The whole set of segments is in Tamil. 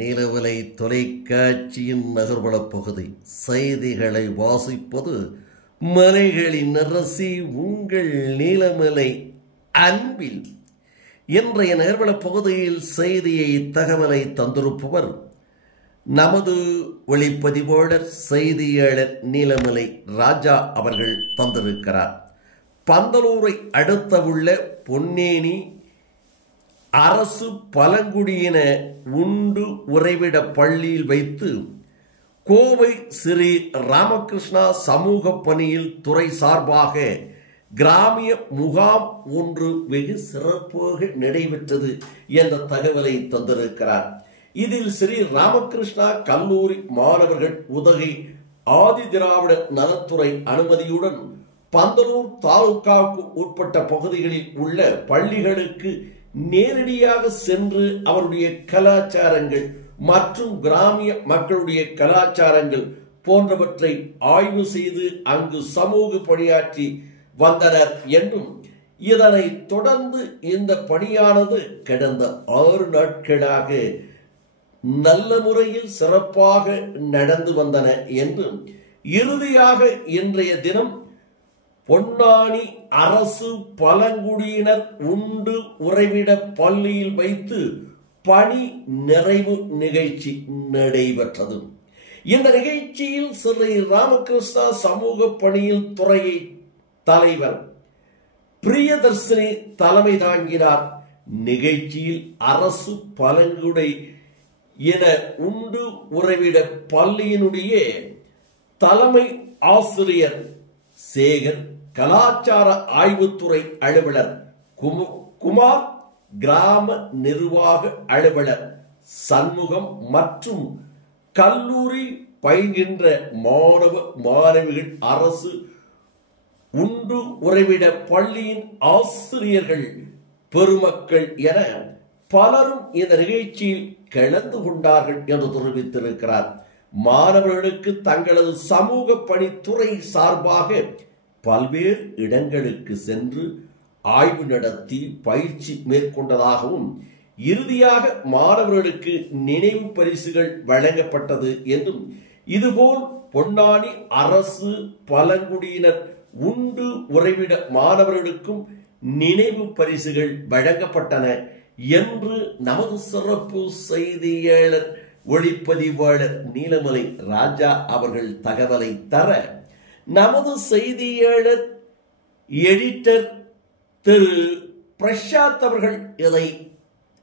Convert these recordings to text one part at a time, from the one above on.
நீலவலை தொலைக்காட்சியின் நகர்வளப் பகுதி செய்திகளை வாசிப்பது மலைகளின் அரசி உங்கள் நீலமலை அன்பில். இன்றைய நகர்வளப் பகுதியில் செய்தியை தகவலை தந்திருப்பவர் நமது ஒளிப்பதிவாளர் செய்தியாளர் நீலமலை ராஜா அவர்கள் தந்திருக்கிறார். பந்தலூரை அடுத்துள்ள பொன்னேனி அரசு பழங்குடியின உண்டு உறைவிட பள்ளியில் வைத்து கோவை ஸ்ரீ ராமகிருஷ்ணா சமூக பணியில் துறை சார்பாக கிராமிய முகாம் ஒன்று வெகு சிறப்பாக நடைபெற்றது என்ற தகவலை தந்திருக்கிறார். இதில் ஸ்ரீ ராமகிருஷ்ணா கல்லூரி மாணவர்கள் உதகை ஆதி திராவிட நலத்துறை அனுமதியுடன் பந்தலூர் தாலுகாவுக்கு உட்பட்ட பகுதிகளில் உள்ள பள்ளிகளுக்கு நேரடியாக சென்று அவருடைய கலாச்சாரங்கள் மற்றும் கிராமிய மக்களுடைய கலாச்சாரங்கள் போன்றவற்றை ஆய்வு செய்து அங்கு சமூக பணியாற்றி வந்தனர் என்றும், இதனை தொடர்ந்து இந்த பணியானது கடந்த 6 நாட்களாக நல்ல முறையில் சிறப்பாக நடந்து வந்தன என்றும், இறுதியாக இன்றைய தினம் பொன்னானி அரசு பழங்குடியினர் உண்டு உறைவிட பள்ளியில் வைத்து பணி நிறைவு நிகழ்ச்சி நடைபெற்றது. இந்த நிகழ்ச்சியில் ஸ்ரீ ராமகிருஷ்ணா சமூக பணியில் துறையை தலைவர் பிரியதர்ஷினி தலைமை தாங்கினார். நிகழ்ச்சியில் அரசு பழங்குடி என உண்டு உறைவிட பள்ளியினுடைய தலைமை ஆசிரியர் சேகர், கலாச்சார ஆய்வுத்துறை அலுவலர் குமார், கிராம நிர்வாக அலுவலர் சண்முகம் மற்றும் கல்லூரி பயில்கின்ற மாணவ மாணவிகள், அரசு உண்டு உறைவிட பள்ளியின் ஆசிரியர்கள் பெருமக்கள் என பலரும் இந்த நிகழ்ச்சியில் கலந்து கொண்டார்கள் என்று தெரிவித்திருக்கிறார். மாணவர்களுக்கு தங்களது சமூக பணித்துறை சார்பாக பல்வேறு இடங்களுக்கு சென்று ஆய்வு நடத்தி பயிற்சி மேற்கொண்டதாகவும், இறுதியாக மாணவர்களுக்கு நினைவு பரிசுகள் வழங்கப்பட்டது என்றும், இதுபோல் பொன்னானி அரசு பழங்குடியினர் உண்டு உறைவிட மாணவர்களுக்கும் நினைவு பரிசுகள் வழங்கப்பட்டன என்று நமது சிறப்பு செய்தியாளர் ஒளிப்பதிவாளர் நீலமலை ராஜா அவர்கள் தகவலை தர, நமது செய்தியாளர் எடிட்டர் திரு பிரசாத் அவர்கள் இதை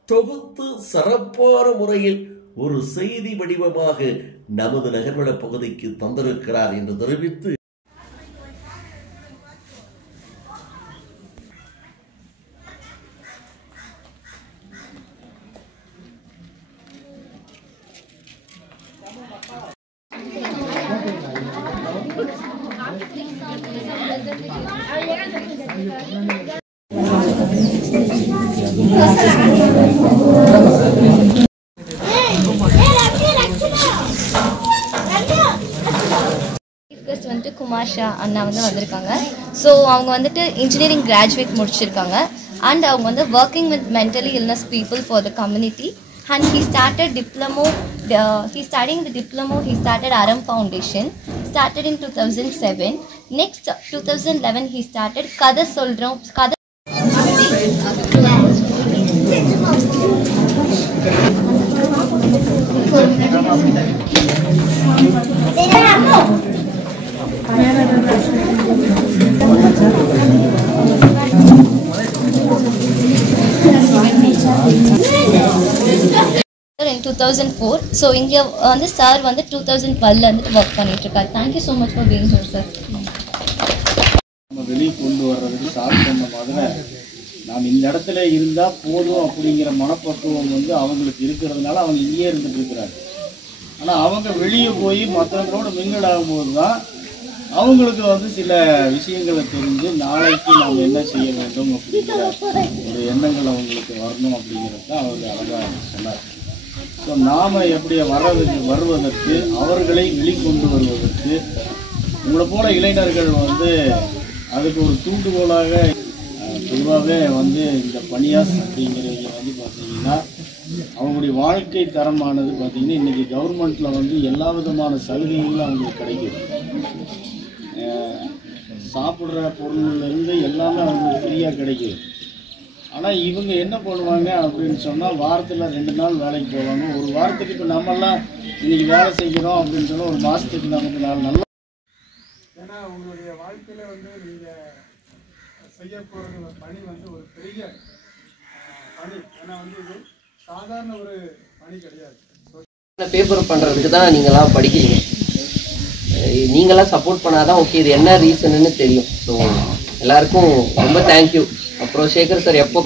தொகுத்து சிறப்பான முறையில் ஒரு செய்தி வடிவமாக நமது நகர்வள பகுதிக்கு தந்திருக்கிறார் என்று தெரிவித்து, குமாஷா அண்ணா வந்திருக்காங்க. ஸோ அவங்க வந்துட்டு இன்ஜினியரிங் கிராஜுவேட் முடிச்சிருக்காங்க. அண்ட் அவங்க வந்து working with mentally illness people for the community. And he started diploma. He studying the diploma. He started Aram Foundation. Started in 2007. Next 2011 he started Kada Solram. Kada. In 2004. So இங்க வந்து சார் வந்து 2012 வந்து வர்க் பண்ணிட்டு இருக்காரு. Thank you so much for being here, sir. நம்ம வெளியே கொண்டு வர்றதுக்கு சார் சொன்ன மாதிரி நாம் இந்த இடத்துல இருந்தால் போதும் அப்படிங்கிற மனப்பக்குவம் வந்து அவங்களுக்கு இருக்கிறதுனால அவங்க இங்கே இருந்துட்டு இருக்கிறாங்க. ஆனால் அவங்க வெளியே போய் மற்றவங்களோட மிங்கிள் ஆகும்போது தான் அவங்களுக்கு வந்து சில விஷயங்களை தெரிஞ்சு நாளைக்கு நாம் என்ன செய்ய வேண்டும் அப்படிங்கிற ஒரு எண்ணங்கள் அவங்களுக்கு வரணும் அப்படிங்கிறது தான் அவங்க அழகாக சொன்னார். ஸோ நாம் எப்படி வருவதற்கு அவர்களை வெளிக்கொண்டு வருவதற்கு உங்களை போல இளைஞர்கள் வந்து அதுக்கு ஒரு தூண்டுகோலாக பொதுவாகவே வந்து இந்த பனியாஸ் அப்படிங்கிறவங்க வந்து பார்த்தீங்கன்னா அவங்களுடைய வாழ்க்கை தரமானது பார்த்திங்கன்னா இன்றைக்கி கவர்மெண்ட்டில் வந்து எல்லா விதமான சலுகைகளும் அவங்களுக்கு கிடைக்குது. சாப்பிட்ற பொருள்லேருந்து எல்லாமே அவங்களுக்கு ஃப்ரீயாக கிடைக்குது. ஆனால் இவங்க என்ன பண்ணுவாங்க அப்படின்னு சொன்னால் வாரத்தில் 2 நாள் வேலைக்கு போவாங்க. ஒரு வாரத்துக்கு இப்போ நம்மெல்லாம் இன்றைக்கி வேலை செய்கிறோம் அப்படின்னு சொன்னால் ஒரு மாதத்துக்கு நமக்கு 4 நாள். ஏன்னா உங்களுடைய வாழ்க்கையில் வந்து நீங்கள் செய்ய போகிற பணி வந்து ஒரு பெரிய பணி. ஏன்னா வந்து இது சாதாரண ஒரு பணி கிடையாது. பேப்பர் பண்ணுறதுக்கு தான் நீங்களாம் படிக்கிறீங்க. நீங்களாம் சப்போர்ட் பண்ணாதான் ஓகே இது என்ன ரீசன்னு தெரியும். ஸோ எல்லாருக்கும் ரொம்ப தேங்க்யூ. அப்புறம் சேகர் சார் எப்போ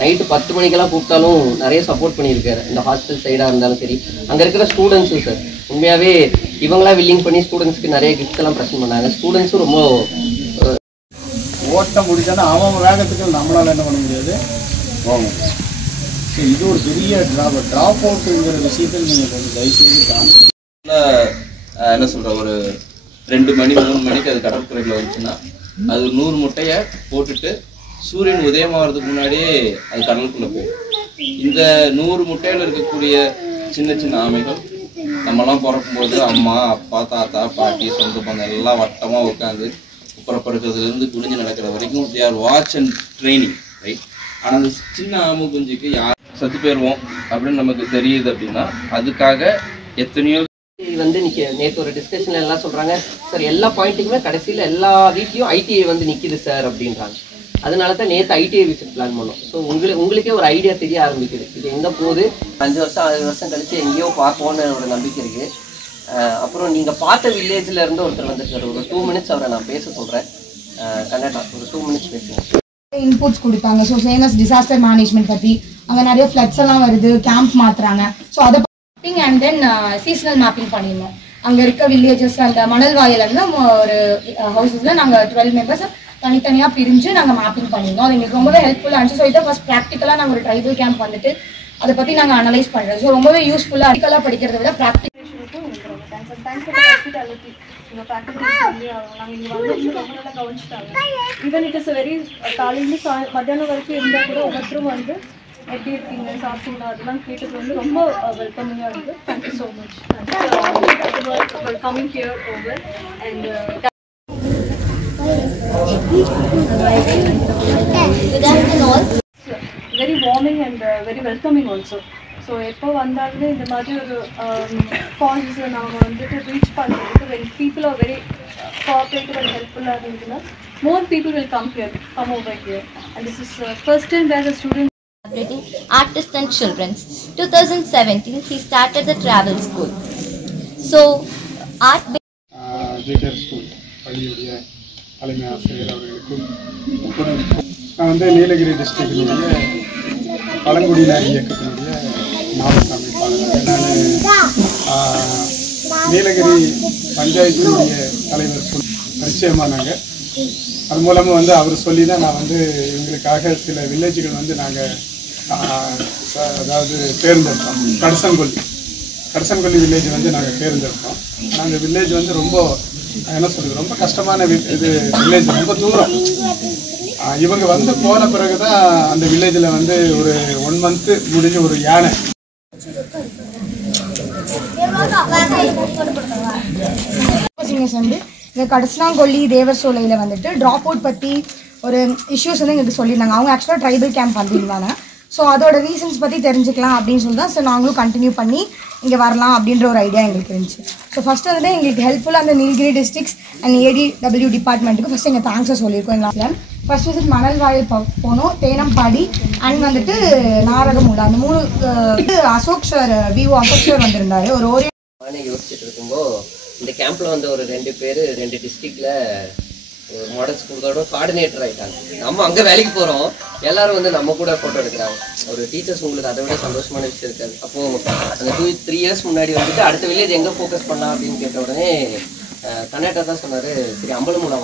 நைட்டு 10 மணிக்கெல்லாம் கூப்பிட்டாலும் நிறைய சப்போர்ட் பண்ணியிருக்காரு. இந்த ஹாஸ்டல் சைடாக இருந்தாலும் சரி, அங்கே இருக்கிற ஸ்டூடெண்ட்ஸும் சார் உண்மையாகவே இவங்களாம் வில்லிங் பண்ணி ஸ்டூடெண்ட்ஸ்க்கு நிறைய கிஃப்ட் எல்லாம் ப்ரெசென்ட் பண்ணாங்க. ஸ்டூடெண்ட்ஸும் ரொம்ப ஓட்ட முடிச்சானா அவன் வேகத்துக்கு நம்மளால் என்ன பண்ண முடியாது போகும். ஸோ இது ஒரு பெரிய ட்ராப் அவுட்டுங்கிற விஷயத்தில் நீங்கள் கொஞ்சம் தயவுசெய்து என்ன சொல்கிற ஒரு 2 மணி 3 மணிக்கு அது கடற்கரையில் வந்துச்சுன்னா அது 100 முட்டையை போட்டுட்டு சூரியன் உதயமாகிறதுக்கு முன்னாடியே அது கடலுக்குள்ளே போயிடும். இந்த 100 முட்டையில் இருக்கக்கூடிய சின்ன சின்ன ஆமைகள் நம்மலாம் பிறக்கும்போது அம்மா அப்பா தாத்தா பாட்டி சொந்த பந்தம் எல்லாம் வட்டமாக உட்காந்து புறப்படுக்கிறதுலேருந்து குடிஞ்சு நடக்கிற வரைக்கும் they are watch and training, right? ஆனால் அந்த சின்ன ஆமை குஞ்சுக்கு யார் சத்து போயிடுவோம் அப்படின்னு நமக்கு தெரியுது அப்படின்னா அதுக்காக எத்தனையோ வந்து நேற்று ஒரு டிஸ்கஷன்ல எல்லாம் சொல்றாங்க சார் எல்லா பாயிண்ட்டுக்குமே கடைசியில் எல்லா வீட்லையும் ஐடிஐ வந்து நிற்கிது சார் அப்படின்றாங்க. அதனால தான் நேற்று ஐடிஐ விசிட் பிளான் பண்ணோம். ஸோ உங்களுக்கே ஒரு ஐடியா தெரிய ஆரம்பிக்குது இது எங்கே போகுது. 5 வருஷம் 6 வருஷம் கழிச்சு எங்கேயோ பார்ப்போம்னு ஒரு நம்பிக்கை இருக்குது. அப்புறம் நீங்கள் பார்த்த வில்லேஜில் இருந்து ஒருத்தர் வந்துருக்காரு. ஒரு 2 மினிட்ஸ் அவரை நான் பேச சொல்கிறேன். கன்னடா ஒரு 2 மினிட்ஸ் பேசுங்க. இன்புட்ஸ் கொடுத்தாங்க. ஸோ ஃபேமஸ் டிசாஸ்டர் மேனேஜ்மெண்ட் பற்றி, அங்கே நிறைய ஃப்ளட்ஸ் எல்லாம் வருது, கேம்ப் மாற்றுறாங்க. ஸோ அதை அண்ட் தென் சீசனல் மேப்பிங் பண்ணியிருந்தோம். அங்கே இருக்க வில்லேஜஸ் அந்த மணல் வாயிலிருந்து ஒரு ஹவுசஸில் நாங்கள் 12 மெம்பர்ஸ் தனித்தனியாக பிரிஞ்சு நாங்கள் மேப்பிங் பண்ணியிருந்தோம். அது எங்களுக்கு ரொம்பவே ஹெல்ப்ஃபுல்லாக இருந்துச்சு. ஸோ இதை ஃபஸ்ட் ப்ராக்டிக்கலாக நாங்கள் ஒரு ட்ரைபல் கேம்ப் வந்துட்டு அதை பற்றி நாங்கள் அனலைஸ் பண்ணுறோம். ஸோ ரொம்பவே யூஸ்ஃபுல்லாக அடிக்கலாக படிக்கிறத விட ப்ராக்டிகேஷனுக்கும் எனக்கு ரொம்ப தேங்க்ஸ். ஹாஸ்பிட்டாலிட்டி உங்கள் ஃபேக்கல்ட்டிஸ் வந்து நாங்கள் இங்கே வந்து ரொம்ப நல்லா கவனிச்சிட்டாங்க. ஈவன் இட் இஸ் வெரி காலையிலேருந்து மத்தியானம் வரைக்கும் இருந்தால் கூட ஒவ்வொருத்தரும் வந்து எப்படி இருக்கீங்க சாப்பிட்டீங்களா அதெல்லாம் கேட்டது வந்து ரொம்ப வெல்கமிங்காக இருக்குது. Thank you so much for coming here over and very warming and very welcoming also. So எப்போ வந்தாலுமே இந்த மாதிரி ஒரு கால்ஸ் நாங்கள் வந்துட்டு ரீச் பண்ணுறதுக்கு when people are very cooperative and helpful-ஆக இருந்ததுன்னா more people will come over here. And this is first time where the students Artists and Children's. 2017 he started the travel school. So art ஜேகர் ஸ்கூல் பள்ளியுடைய தலைமை ஆசிரியர் அவர்களுக்கும் நான் வந்து நீலகிரி டிஸ்ட்ரிக்டினுடைய பழங்குடியினர் இயக்கத்தினுடைய மாவட்ட அமைப்பாளர். நான் நீலகிரி பஞ்சாயத்தினுடைய தலைவர் பரிச்சயமானாங்க. அது மூலமாக வந்து அவர் சொல்லி தான் நான் வந்து எங்களுக்காக சில வில்லேஜுகள் வந்து நாங்கள் அதாவது தேர்ந்தெடுத்தோம். கடசன்கொல்லி வில்லேஜ் வந்து நாங்கள் தேர்ந்தெடுத்தோம். ஆனால் அந்த வில்லேஜ் வந்து ரொம்ப என்ன சொல்கிறது ரொம்ப கஷ்டமான இது வில்லேஜ், ரொம்ப தூரம். இவங்க வந்து போன பிறகு தான் அந்த வில்லேஜில் வந்து ஒரு 1 மந்த்து முடிஞ்ச ஒரு யானை வந்து இந்த கடசனாங்கொல்லி தேவர் சோலையில் வந்துட்டு ட்ராப் அவுட் பற்றி ஒரு இஷ்யூஸ் வந்து எங்களுக்கு சொல்லியிருந்தாங்க. அவங்க ஆக்சுவலாக ட்ரைபல் கேம்ப் பண்ணியிருந்தாங்க. ஸோ அதோட ரீசன்ஸ் பற்றி தெரிஞ்சுக்கலாம் அப்படின்னு சொல்லி தான் சார் நாங்களும் கண்டினியூ பண்ணி இங்கே வரலாம் அப்படின்ற ஒரு ஐடியா எங்களுக்கு இருந்துச்சு. ஸோ ஃபஸ்ட்டு வந்து எங்களுக்கு ஹெல்ப்ஃபுல்லாக அந்த நீலகிரி டிஸ்ட்ரிக்ஸ் அண்ட் ADW டிபார்ட்மெண்ட்டுக்கு ஃபஸ்ட்டு எங்கள் தேங்க்ஸை சொல்லியிருக்கோம். எங்களால் ஃபஸ்ட் விசிட் மணல் வாயில் போனோம், தேனம்பாடி அண்ட் வந்துட்டு நாரகமூலா. அந்த 3 Ashok sir VO Ashok sir வந்திருந்தாரு. ஒரு யோசிச்சுட்டு இருக்கும்போது இந்த கேம்பில் வந்து ஒரு 2 பேர் 2 டிஸ்ட்ரிக்டில் ஒரு மாடல் ஸ்கூலோட கோஆர்டினேட்டர் ஆகிட்டாங்க. நம்ம அங்கே வேலைக்கு போகிறோம், எல்லாரும் வந்து நம்ம கூட ஃபோட்டோ எடுக்கிறாங்க. ஒரு டீச்சர்ஸ் உங்களுக்கு அதை விட சந்தோஷமான விஷயம் இருக்காது. அப்போது அந்த 2-3 இயர்ஸ் முன்னாடி வந்துட்டு அடுத்த வில்லேஜ் எங்கே ஃபோக்கஸ் பண்ணலாம் அப்படின்னு கேட்ட உடனே கர்நாடகா தான் சொன்னார், சரி அம்பலமூலா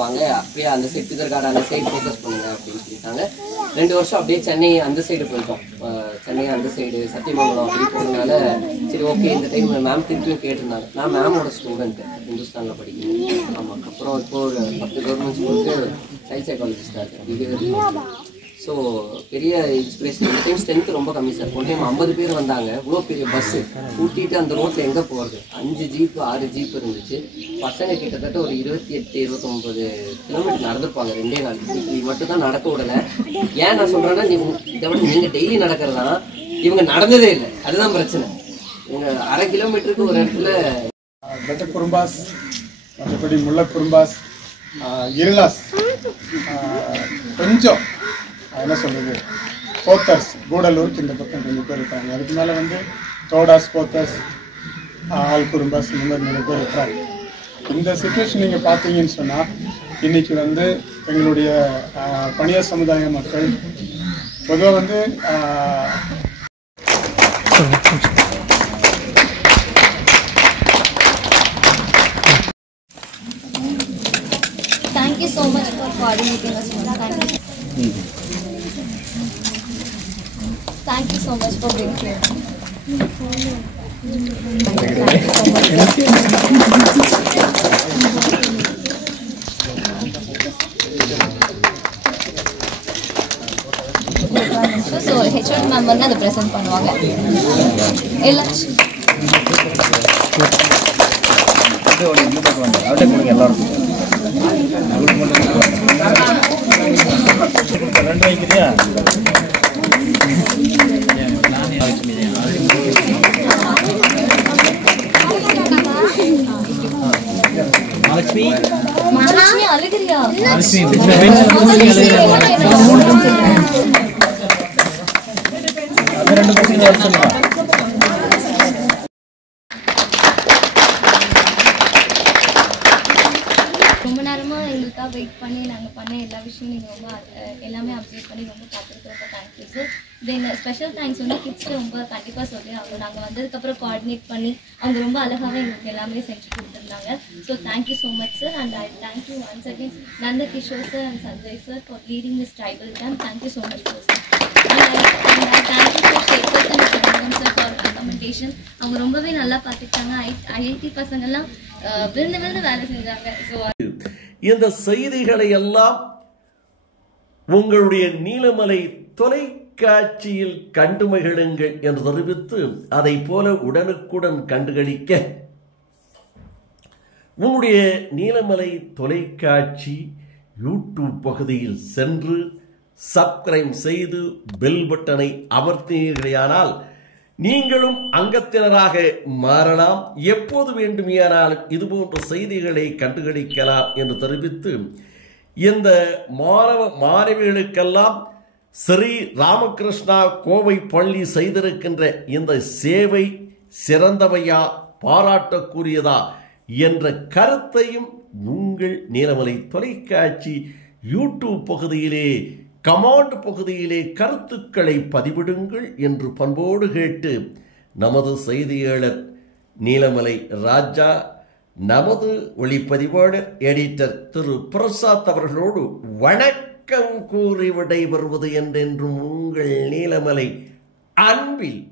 வாங்க அப்படியே அந்த சைடு பிதர்காடு அந்த சைடு ஃபோக்கஸ் பண்ணுங்க அப்படின்னு சொல்லிட்டாங்க. 2 வருஷம் அப்படியே சென்னை அந்த சைடு போயிட்டோம். சென்னை அந்த சைடு சத்தியமங்கலம் அப்படி போனதுனால சரி ஓகே இந்த டைம் மேம் திருப்பியும் கேட்டிருந்தாங்க. நான் மேமோட ஸ்டூடெண்ட், ஹிந்துஸ்தானில் படிக்கிறேன். ஆமாம், அப்புறம் இப்போ ஒரு 10 கவர்மெண்ட் ஸ்கூலுக்கு சைல்ட் சைக்காலஜிஸ்டாக இருக்கேன். இது ஸோ பெரிய இன்ஸ்பிரேஷன். இந்த டைம் ஸ்ட்ரென்த் ரொம்ப கம்மி சார். ஒன் டைம் 50 பேர் வந்தாங்க. இவ்வளோ பெரிய பஸ்ஸு கூட்டிகிட்டு அந்த ரோட்டில் எங்கே போகிறது, 5 ஜீப்பு 6 ஜீப் இருந்துச்சு. பசங்க கிட்டத்தட்ட ஒரு 28-29 கிலோமீட்டர் நடந்துருப்பாங்க 2 நாள். இது மட்டும் தான் நடக்க விடலை. ஏன் நான் சொல்கிறேன்னா, இதை விட நீங்கள் டெய்லி நடக்கிறதா, இவங்க நடந்ததே இல்லை. அதுதான் பிரச்சனை. இவங்க 1/2 கிலோமீட்டருக்கு ஒரு இடத்துல பெட்ட குறும்பாஸ், மற்றபடி முல்லை குறும்பாஸ், இருளாஸ், கொஞ்சம் என்ன சொல்கிறது, போத்தர்ஸ், கூடலூருக்கு இந்த பக்கம் கொஞ்சம் பேர் இருக்காங்க. அதுக்கு மேலே வந்து தோடாஸ், போத்தர்ஸ், ஆள் குறும்பாஸ், இந்த மாதிரி நிறைய பேர் இருக்கிறாங்க. இந்த சிச்சுவேஷன் நீங்கள் பார்த்தீங்கன்னு சொன்னால், இன்றைக்கி வந்து எங்களுடைய பணியார் சமுதாய மக்கள் பொதுவாக வந்து Thank you so much for coordinating us. Thank you so much for being here. Thank you so much. So HOD ma'am வந்து அதை present பண்ணுவாங்க. எல்லாரும் மகாலட்சுமி அழுகிறியா? ரொம்ப நேரமா எங்களுக்காக வெயிட் பண்ணி நாங்கள் பண்ண எல்லா விஷயம் நீங்கள் ரொம்ப எல்லாமே அப்டேட் பண்ணி ரொம்ப பார்த்துருக்கு. ரொம்ப தேங்க்யூ சார். தென் ஸ்பெஷல் தேங்க்ஸ் வந்து கிட்ஸ்க்கு ரொம்ப கண்டிப்பாக சொல்லி நாங்கள் வந்ததுக்கப்புறம் கோஆர்டினேட் பண்ணி அவங்க ரொம்ப அழகாகவே எங்களுக்கு எல்லாமே செஞ்சு கொடுத்துருந்தாங்க. So thank you so much sir. And I thank you once again Nanda Kishore sir and Sanjay sir for leading this tribal camp. Thank you so much sir. And I thank you for Shekar and sir for accommodation. அவங்க ரொம்பவே நல்லா பார்த்துக்கிட்டாங்க. ஐஐடி பசங்கள்லாம் விழுந்து வேலை செஞ்சாங்க. ஸோ இந்த செய்திகளை எல்லாம் உங்களுடைய நீலமலை தொலைக்காட்சியில் கண்டு மகிழுங்கள் என்று தெரிவித்து, அதை போல உடனுக்குடன் கண்டுகளிக்க உங்களுடைய நீலமலை தொலைக்காட்சி யூடியூப் பகுதியில் சென்று சப்ஸ்கிரைப் செய்து பெல் பட்டனை அமர்த்தினீர்களானால் நீங்களும் அங்கத்தினராக மாறலாம். எப்போது வேண்டுமானாலும் இதுபோன்ற செய்திகளை கண்டுகளிக்கலாம் என்று தெரிவித்து, இந்த மாணவிகளுக்கெல்லாம் ஸ்ரீ ராமகிருஷ்ணா கோவை பள்ளி செய்திருக்கின்ற இந்த சேவை சிறந்தவையா, பாராட்டக்கூடியதா என்ற கருத்தையும் உங்கள் நீலமலை தொலைக்காட்சி யூடியூப் பகுதியிலே கமாண்ட் பகுதியிலே கருத்துக்களை பதிவிடுங்கள் என்று பண்போடு கேட்டு, நமது செய்தியாளர் நீலமலை ராஜா, நமது ஒளிப்பதிவாளர் எடிட்டர் திரு பிரசாத் அவர்களோடு வணக்கம் கூறி விடைபெறுவது என்றென்றும் உங்கள் நீலமலை அன்பில்